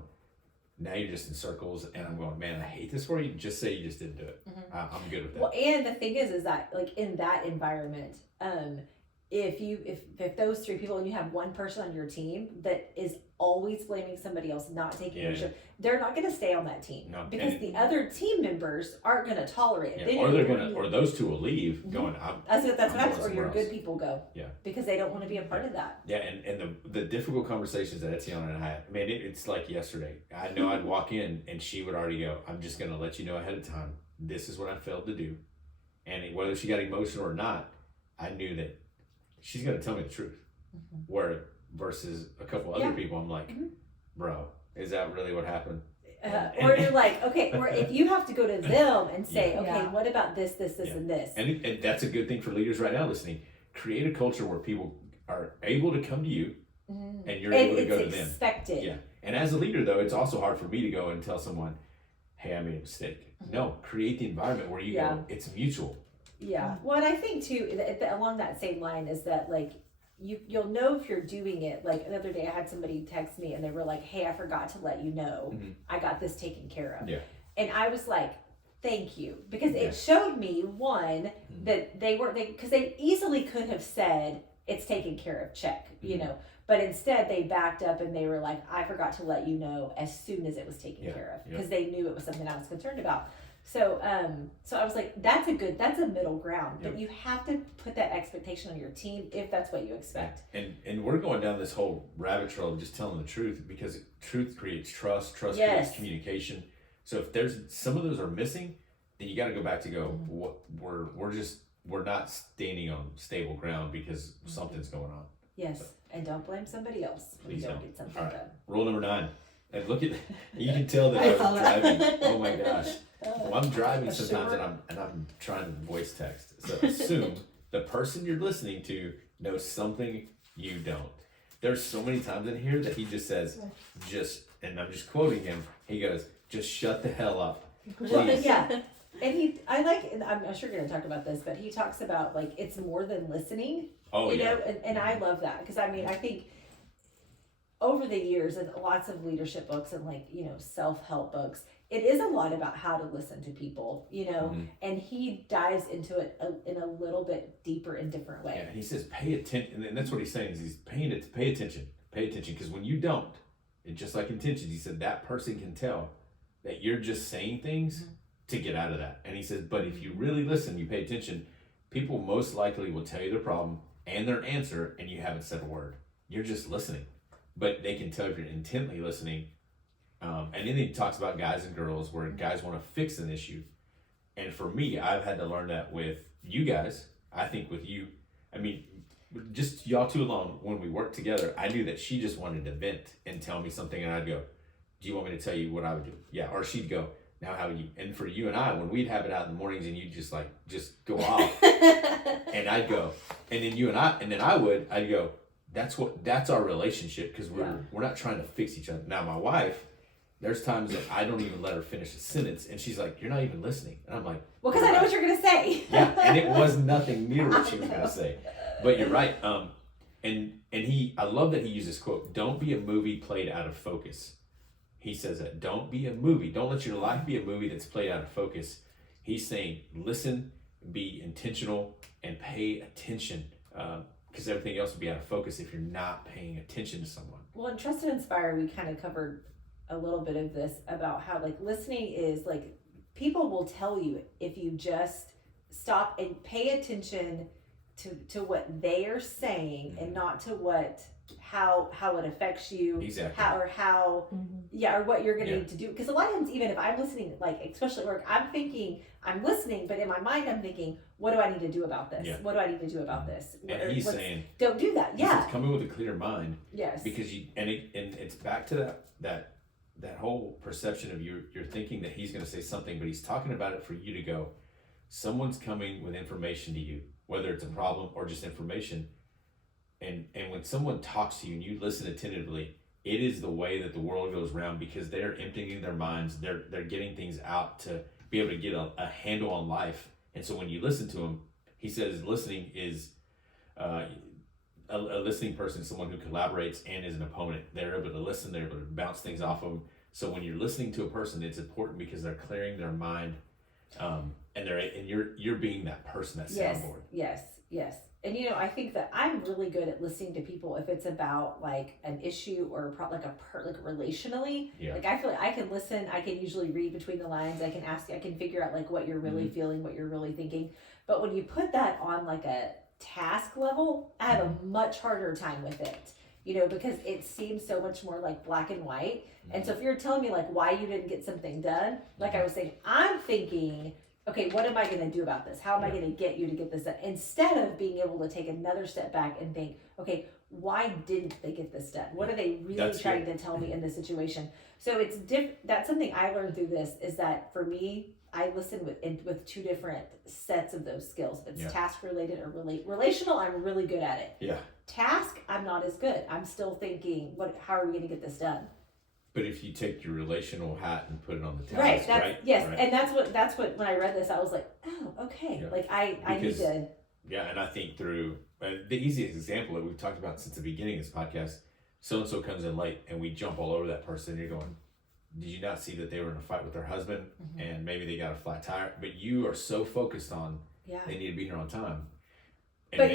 now you're just in circles, and I'm going, man, I hate this for you. Just say you just didn't do it. I'm good with that. Well, and the thing is that like in that environment, if those 3 people and you have one person on your team that is always blaming somebody else, not taking ownership, they're not going to stay on that team. No, because the other team members aren't going to tolerate it. Yeah, or they're gonna, or those 2 will leave, going, That's what I'm happens. going Or your somewhere good else. people go. Yeah. Because they don't want to be a part of that. Yeah, and the difficult conversations that Etiana and I had, man, it's like yesterday. I know I'd walk in and she would already go, I'm just going to let you know ahead of time, this is what I failed to do. And whether she got emotional or not, I knew that she's going to tell me the truth. Where versus a couple other people, I'm like, bro, is that really what happened? Or you're like, okay, or if you have to go to them and say, Yeah. okay, Yeah. what about this, and this? And that's a good thing for leaders right now listening. Create a culture where people are able to come to you and you're able to go to them. It's expected. Yeah. And as a leader, though, it's also hard for me to go and tell someone, hey, I made a mistake. No, create the environment where you go, it's mutual. Yeah. Well, and I think too, along that same line is that like, you'll know if you're doing it. Like the other day I had somebody text me and they were like, hey, I forgot to let you know I got this taken care of. Yeah. And I was like, thank you. Because it showed me, one, that because they easily could have said, it's taken care of, check, you know. But instead they backed up and they were like, I forgot to let you know as soon as it was taken care of. Because they knew it was something I was concerned about. So I was like, that's a middle ground, but Yep. you have to put that expectation on your team if that's what you expect. And we're going down this whole rabbit trail of just telling the truth, because truth creates trust Yes. creates communication. So if there's some of those are missing, then you got to go back to go, what we're not standing on stable ground because something's going on. Yes, and don't blame somebody else when you Please don't don't. get something All right. done. Rule number 9. And look at, you can tell that I was driving. Oh my gosh. Well, I'm driving sometimes and I'm trying to voice text. So assume the person you're listening to knows something you don't. There's so many times in here that he just says, and I'm just quoting him, he goes, just shut the hell up. Well, Please. yeah, and I'm sure you're gonna talk about this, but he talks about like it's more than listening. Oh you yeah. know, and I love that because I mean I think over the years and lots of leadership books and like self-help books, it is a lot about how to listen to people, Mhm. and he dives into it in a little bit deeper and different way. Yeah, he says pay attention, and that's what he's saying is he's pay attention, because when you don't, it's just like intentions. He said that person can tell that you're just saying things to get out of that, and he says, but if you really listen, you pay attention, people most likely will tell you their problem and their answer, and you haven't said a word. You're just listening, but they can tell if you're intently listening. And then he talks about guys and girls where guys want to fix an issue. And for me, I've had to learn that with you guys. I think with you, I mean, just y'all two alone, when we worked together, I knew that she just wanted to vent and tell me something. And I'd go, do you want me to tell you what I would do? Yeah. Or she'd go, now how would you? And for you and I, when we'd have it out in the mornings and you'd just go off. And I'd go, and then I'd go, that's our relationship, because we're not trying to fix each other. Now my wife, there's times that I don't even let her finish a sentence, and she's like, "You're not even listening," and I'm like, Well, because I know what you're gonna say. Yeah, and it was nothing near what she was gonna say, but you're right. I love that he uses quote, "Don't be a movie played out of focus." He says that, don't be a movie. Don't let your life be a movie that's played out of focus. He's saying, listen, be intentional, and pay attention, because everything else will be out of focus if you're not paying attention to someone. Well, in Trust and Inspire, we kind of covered a little bit of this about how like listening is like people will tell you if you just stop and pay attention to what they are saying and not to how it affects you. Exactly. Or what you're gonna need to do. Because a lot of times, even if I'm listening, like especially at work, I'm thinking I'm listening, but in my mind I'm thinking, what do I need to do about this? Yeah. What do I need to do about this? And he's saying, don't do that. Yeah. come in with a clear mind. Yes. Because it's back to that whole perception of you're thinking that he's going to say something, but he's talking about it for you to go, someone's coming with information to you, whether it's a problem or just information. And when someone talks to you and you listen attentively, it is the way that the world goes round, because they're emptying their minds. They're getting things out to be able to get a handle on life. And so when you listen to him, he says listening is a listening person, someone who collaborates and is an opponent. They're able to listen, they're able to bounce things off of them. So when you're listening to a person, it's important because they're clearing their mind, and you're being that person, that soundboard. Yes. And I think that I'm really good at listening to people if it's about like an issue or relationally. Yeah. Like I feel like I can listen. I can usually read between the lines. I can ask. I can figure out like what you're really feeling, what you're really thinking. But when you put that on like a task level, I have a much harder time with it. Because it seems so much more like black and white. And so if you're telling me like why you didn't get something done, like I was saying, I'm thinking, okay, what am I going to do about this? How am I going to get you to get this done? Instead of being able to take another step back and think, okay, why didn't they get this done? What are they really trying to tell me in this situation? So it's that's something I learned through this, is that for me, I listen with two different sets of those skills. If it's task related or relational, I'm really good at it. Yeah. Task, I'm not as good. I'm still thinking, how are we going to get this done? But if you take your relational hat and put it on the task, yes, right. And that's what when I read this, I was like, oh, okay. Yeah. Like I need to. Yeah, and I think through the easiest example that we've talked about since the beginning of this podcast, so and so comes in late, and we jump all over that person. And you're going, did you not see that they were in a fight with their husband, and maybe they got a flat tire? But you are so focused on they need to be here on time. And but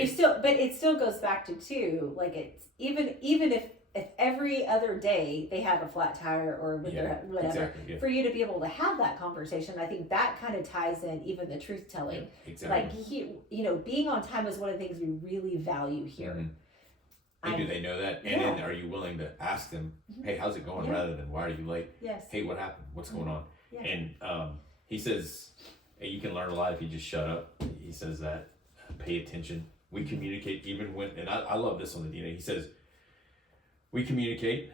it still goes back to too, like it's even if if every other day they have a flat tire or with their whatever, exactly, for you to be able to have that conversation, I think that kind of ties in even the truth telling. exactly. Like being on time is one of the things we really value here. And do they know that? And then are you willing to ask them, hey, how's it going? Rather than, why are you late? Yes. Hey, what happened? What's going on? Yeah. And he says, hey, you can learn a lot if you just shut up. He says that, pay attention. We communicate even when, and I love this one, Adina. He says, we communicate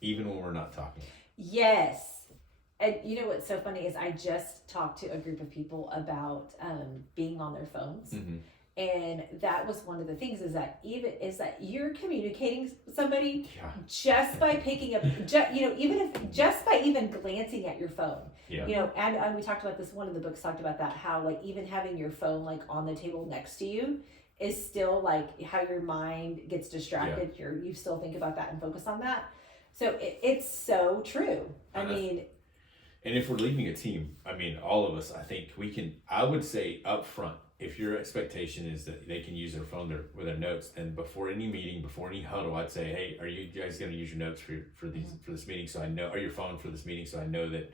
even when we're not talking. Yes. And you know what's so funny is I just talked to a group of people about being on their phones. And that was one of the things is that you're communicating with somebody just by picking up, just by even glancing at your phone. Yeah. And we talked about this, one of the books talked about that, how like even having your phone like on the table next to you is still like how your mind gets distracted. You still think about that and focus on that. So it's so true. I mean, and if we're leading a team, I mean, all of us, I think I would say up front, if your expectation is that they can use their phone with their notes, then before any meeting, before any huddle, I'd say, hey, are you guys going to use your notes for this meeting? So I know, or your phone for this meeting, so I know that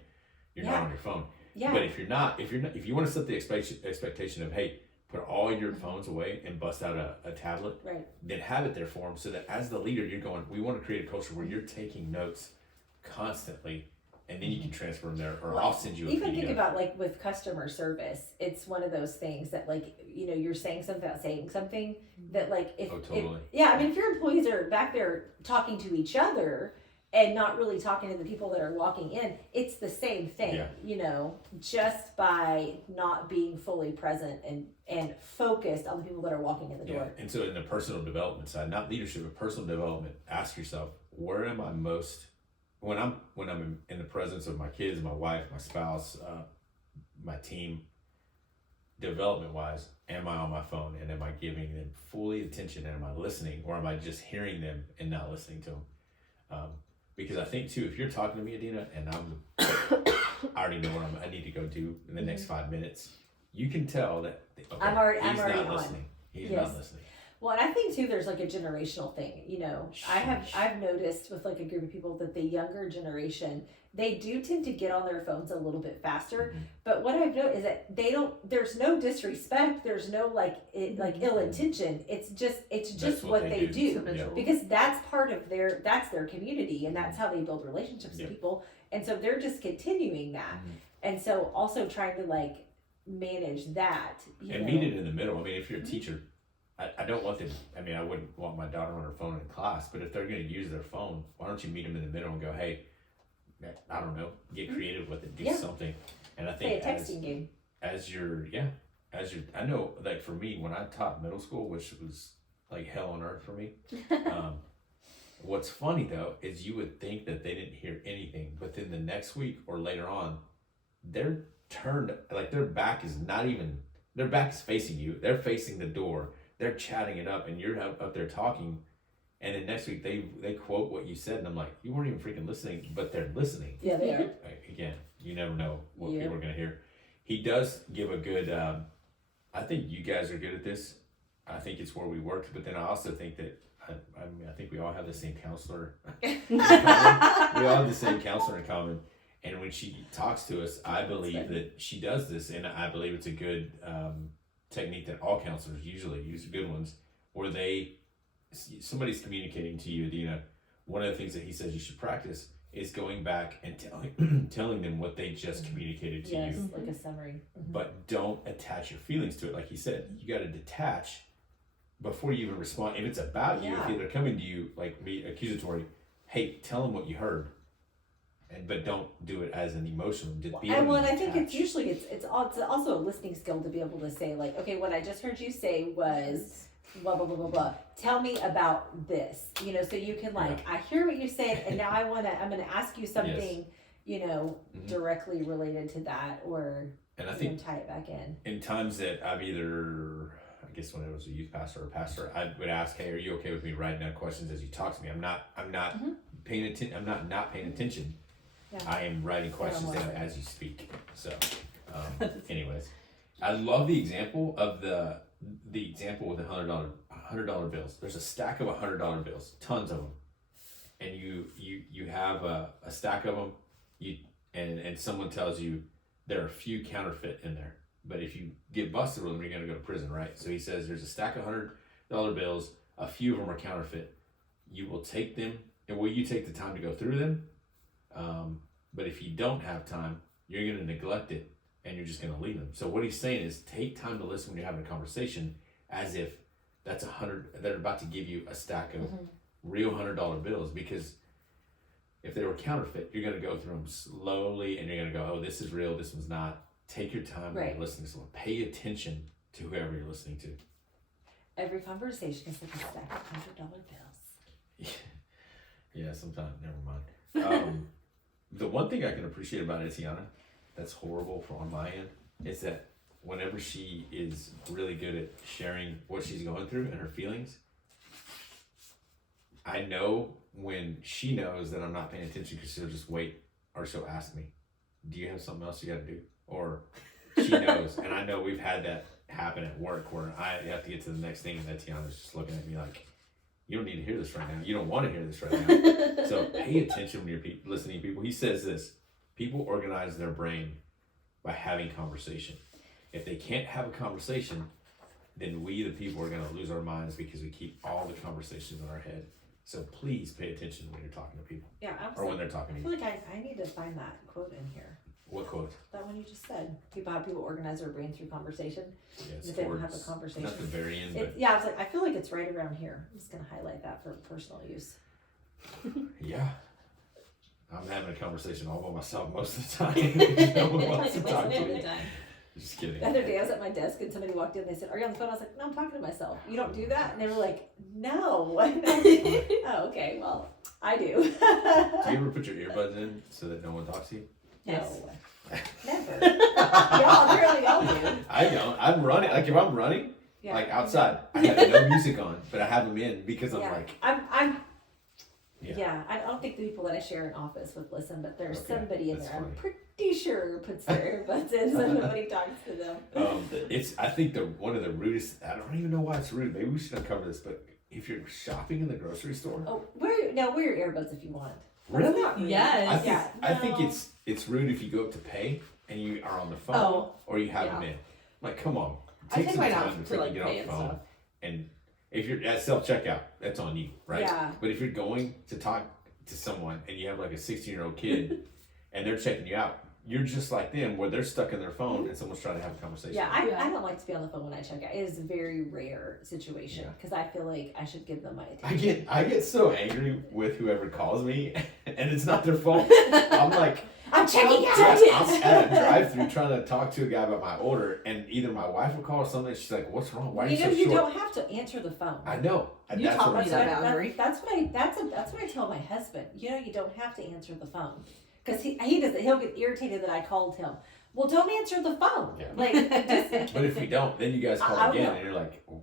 you're not on your phone. Yeah. But if you want to set the expectation of, hey, put all your phones away and bust out a tablet, right, then have it there for them, so that as the leader, you're going, we want to create a culture where you're taking notes constantly. And then you can transfer them there, or I'll send you a even PDF. think about like with customer service, it's one of those things that like, you're saying something about saying something that like if your employees are back there talking to each other and not really talking to the people that are walking in, it's the same thing, just by not being fully present and focused on the people that are walking in the door. And so in the personal development side, not leadership, but personal development, ask yourself, where am I most, when I'm in the presence of my kids, my wife, my spouse, my team, development wise, am I on my phone and am I giving them fully attention and am I listening, or am I just hearing them and not listening to them? Because I think too, if you're talking to me, Adina, and I already know what I need to go do in the next 5 minutes, you can tell that he's not listening. He's not listening. Well, and I think too, there's like a generational thing. I've noticed with like a group of people that the younger generation, they do tend to get on their phones a little bit faster. But what I've noticed is that there's no disrespect, there's no ill intention. It's just what they do. Because that's part of that's their community, and that's how they build relationships with people. And so they're just continuing that. And so also trying to like manage that. And meet it in the middle. I mean, if you're a teacher, I don't want them, I wouldn't want my daughter on her phone in class, but if they're going to use their phone, why don't you meet them in the middle and go, hey, I don't know, get creative with it, do something. And I think play a texting game. I know, like for me, when I taught middle school, which was like hell on earth for me, what's funny though, is you would think that they didn't hear anything, but then the next week or later on, they're turned, like their back is facing you, they're facing the door. They're chatting it up and you're up there talking, and then next week they quote what you said, and I'm like, you weren't even freaking listening, but they're listening. Yeah, they are. Again, you never know what people are going to hear. He does give a good, I think you guys are good at this. I think it's where we worked, but then I also think that, I think we all have the same counselor. We all have the same counselor in common. And when she talks to us, I believe that she does this, and I believe it's a good technique that all counselors usually use, good ones, where somebody's communicating to you, Adina. One of the things that he says you should practice is going back and telling them what they just communicated to you. Like a summary. But don't attach your feelings to it. Like he said, you got to detach before you even respond. If it's about you, if they're coming to you like be accusatory, hey, tell them what you heard. But don't do it as an emotional. And I think it's usually it's also a listening skill to be able to say like, okay, what I just heard you say was blah blah blah blah blah. Tell me about this. So you can I hear what you said, and now I'm gonna ask you something, directly related to that, or and I think tie it back in. In times that I've either, I guess when I was a youth pastor or a pastor, I would ask, hey, are you okay with me writing down questions as you talk to me? I'm not paying attention. I'm not paying attention. Yeah. I am writing questions down as you speak. So, anyways, I love the example of the example with $100 $100 bills. There's a stack of $100 bills, tons of them, and you have a stack of them. And someone tells you there are a few counterfeit in there, but if you get busted with them, you're gonna go to prison, right? So he says there's a stack of $100 bills. A few of them are counterfeit. You will take them, and will you take the time to go through them? But if you don't have time, you're gonna neglect it, and you're just gonna leave them. So what he's saying is take time to listen when you're having a conversation, as if that's 100. They're about to give you a stack of real $100 bills, because if they were counterfeit, you're going to go through them slowly and you're going to go, oh, this is real, this one's not. Take your time when you're listening to someone. Pay attention to whoever you're listening to. Every conversation is like a stack of $100 bills. Yeah, sometimes, never mind. The one thing I can appreciate about Adina that's horrible on my end is that whenever she is really good at sharing what she's going through and her feelings, I know when she knows that I'm not paying attention, because she'll just wait, or she'll ask me, do you have something else you got to do? Or she knows, and I know we've had that happen at work where I have to get to the next thing, and that Tiana's just looking at me like, you don't need to hear this right now. You don't want to hear this right now. So pay attention when you're listening to people. He says this: people organize their brain by having conversation. If they can't have a conversation, then we, the people, are going to lose our minds, because we keep all the conversations in our head. So please pay attention when you're talking to people. Yeah, or when they're talking to I you. feel like I need to find that quote in here. What quote? That one you just said. How people organize their brain through conversation. Yeah, it's if they don't have a towards, conversation. not the very end, but Yeah, I was like, I feel like it's right around here. I'm just gonna highlight that for personal use. yeah. I'm having a conversation all by myself most of the time. No one wants to talk to me. Just kidding. The other day I was at my desk and somebody walked in and they said, are you on the phone? I was like, no, I'm talking to myself. You don't do that? And they were like, no. Oh, okay, well, I do. Do you ever put your earbuds in so that no one talks to you? Yes. No. Never. Apparently y'all do. I don't. I'm running. Like if I'm running, Yeah. like outside, I have no music on, but I have them in because I'm Yeah. like, Yeah, I don't think the people that I share an office with listen, but there's Okay, somebody in that's there. I'm funny. pretty sure puts their earbuds in so nobody talks to them. I think one of the rudest. I don't even know why it's rude. Maybe we should uncover this. But if you're shopping in the grocery store, Oh, wear your earbuds if you want. really? That's not rude. Yes. I think no. it's rude if you go up to pay and you are on the phone Oh, or you have yeah. them in. Like, come on, I take take some mine time out to before like you get off pay the and phone. stuff. And if you're at self checkout, that's on you, right? Yeah. But if you're going to talk to someone and you have like a 16-year-old kid and they're checking you out, you're just like them, where they're stuck in their phone and someone's trying to have a conversation. Yeah, I Yeah. don't like to be on the phone when I check out. It is a very rare situation Yeah. because I feel like I should give them my attention. I get so angry with whoever calls me, and it's not their fault. I'm like, I'm checking out. I'm at a drive-through trying to talk to a guy about my order, and either my wife will call or something. She's like, "What's wrong? Why are you You know, so you short?" don't have to answer the phone. I know. And You that's taught what me I'm that saying. boundary. That's what I tell my husband. You know, you don't have to answer the phone because he doesn't. He'll get irritated that I called him. Well, don't answer the phone. Yeah. Like, just, But if you don't, then you guys call I again, will. and you're like, I'm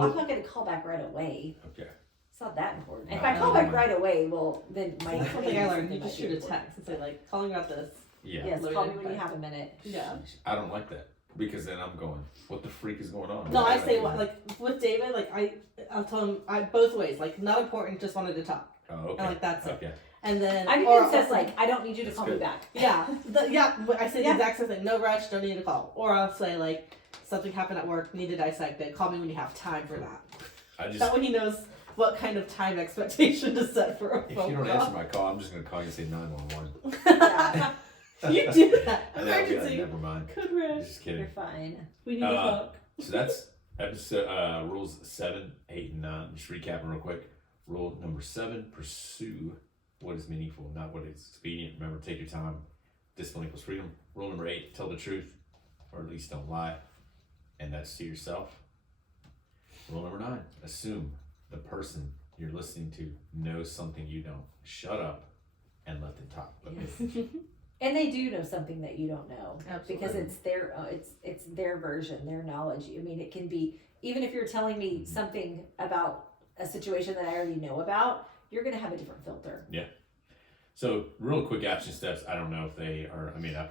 "Hold." not going to call back right away. Okay. It's not that important. If No, I call no, back no. right away, well, then my That's something I learned. You might just be shoot a important. text and say like, calling about this. Yeah. Yes, Loaded call me when by- you have a minute. Yeah. I don't like that because then I'm going, "What the freak is going on?" No, Why I did say do what, that? like with David, like I'll tell him both ways. Like not important, just wanted to talk, Oh, okay. and like that's it. Okay. And then I or even says I'll- like, I don't need you to That's call me good. back. yeah, I say Yeah. the exact same thing. No rush, don't need to call. Or I'll say like something happened at work, need to dissect it. Call me when you have time for that. I just That way he knows what kind of time expectation to set for a if phone you don't call. answer my call, I'm just gonna call you and say 911. Yeah, You do that. And then I'll be like, Emergency. never mind. Good risk. Just you're kidding. fine. We need to talk. So that's episode rules 7, 8, and 9. Just recapping real quick. Rule number 7: pursue what is meaningful, not what is expedient. Remember, take your time. Discipline equals freedom. Rule number 8: tell the truth, or at least don't lie, and that's to yourself. Rule number 9: assume the person you're listening to knows something you don't. Shut up and let them talk. But And they do know something that you don't know because Absolutely. it's their it's their version, their knowledge. I mean, it can be even if you're telling me something about a situation that I already know about, you're gonna have a different filter. So, real quick action steps. I don't know if they are. I mean, I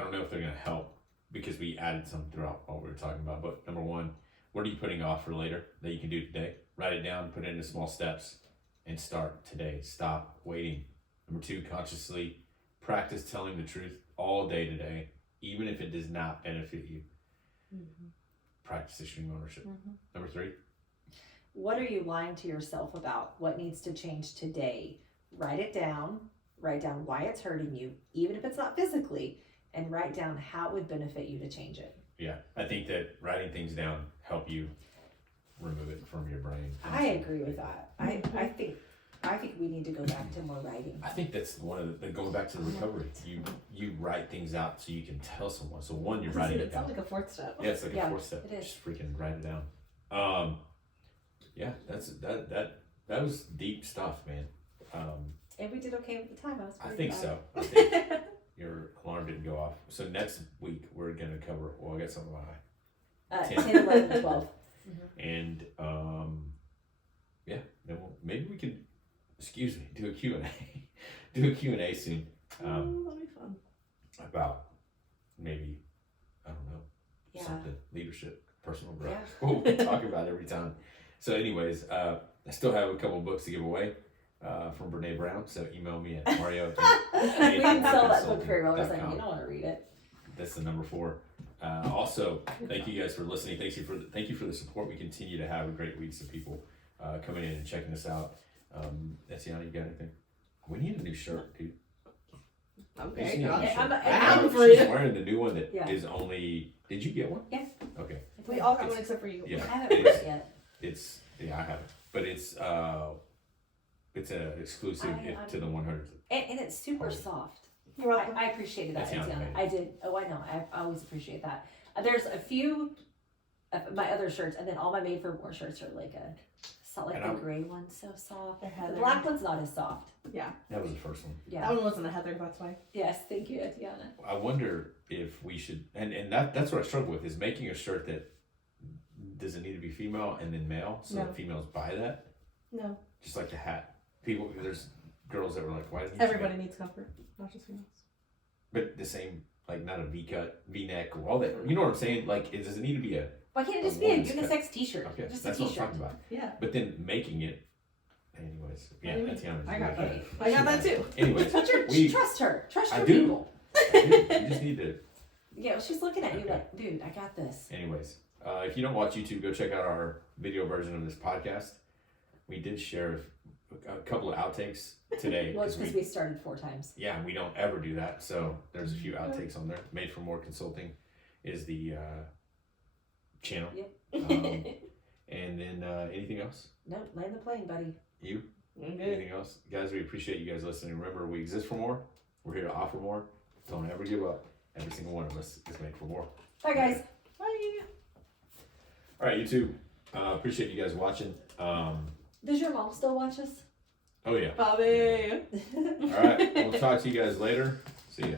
don't know if they're going to help because we added some throughout what we were talking about. But number 1, What are you putting off for later that you can do today? Write it down, put it into small steps, and start today. Stop waiting. Number 2, consciously practice telling the truth all day today, even if it does not benefit you. Practice extreme ownership. Number 3. What are you lying to yourself about? What needs to change today? Write it down. Write down why it's hurting you, even if it's not physically, and write down how it would benefit you to change it. Yeah, I think that writing things down help you remove it from your brain. I agree with that. I think we need to go back to more writing. I think that's one of the going back to the recovery. You write things out so you can tell someone. So one, you're writing it It down. sounds like a 4th step. Yeah, it's like Yeah, a 4th step. it is. Just freaking write it down. Yeah, that was deep stuff, man. And we did okay with the time. I worried think about so. it. I think your alarm didn't go off. So next week we're gonna cover. Well, I got something on my 10, 11, and 12. and yeah. Then maybe we could. Excuse me. Do a Q&A. Do a Q&A soon. That'll be fun. About maybe I don't know Yeah. something leadership, personal growth. Yeah. What we talk about every time. So, anyways, I still have a couple books to give away from Brene Brown. So email me at Mario. We didn't sell that book very well. I was like, you don't want to read it. That's the number 4. Also, thank you guys for listening. Thank you for the support. We continue to have great weeks of people coming in and checking us out. Adina, you got anything? We need a new shirt, dude. Okay. We just need a new shirt. I'm for She's you. wearing the new one that is Yeah. only. Did you get one? Yeah. Okay. We all got one except for you. I Yeah. haven't read it yet. It's I haven't, but it's an exclusive to the 100. And it's super Party. soft. You're welcome. I appreciated that, That sounds Adina. amazing. I did. Oh, I know. I always appreciate that. There's a few of my other shirts, and then all my made for more shirts are like like And the I'm- gray one's so soft. The The heather. black one's not as soft. That was the first one. Yeah. That one wasn't a heather, that's why. Yes. Thank you, Adina. I wonder if we should, and that's what I struggle with, is making a shirt that does it need to be female and then male, so No. that females buy that, No. just like the hat. People, there's girls that were like, why didn't you? Everybody needs comfort, not just females. But the same, like not a V cut, V neck, or all that. You know what I'm saying? Like, does it need to be a? Why can't it A just be a woman's cut. unisex T-shirt? Okay, Just that's a what I'm T-shirt. talking about. Yeah. But then making it, anyways. Yeah, Anyway, Adina's I got really that. good. I got that too. Anyways, Trust her. Trust I her do. people. you just need to. Yeah, she's looking at you Okay. like, dude, I got this. Anyways, if you don't watch YouTube, go check out our video version of this podcast. We did share a couple of outtakes today. Well, it's 'cause because we started 4 times. yeah, we don't ever do that. So there's a few outtakes on there. Made for More Consulting is the channel. Yep. And then anything else? No, land the plane, buddy. You? I'm good. Anything else? Guys, we appreciate you guys listening. Remember, we exist for more. We're here to offer more. Don't ever give up. Every single one of us is made for more. Bye, guys. Bye. All right, YouTube. Appreciate you guys watching. Does your mom still watch us? Oh, yeah. Bobby. All right. We'll talk to you guys later. See ya.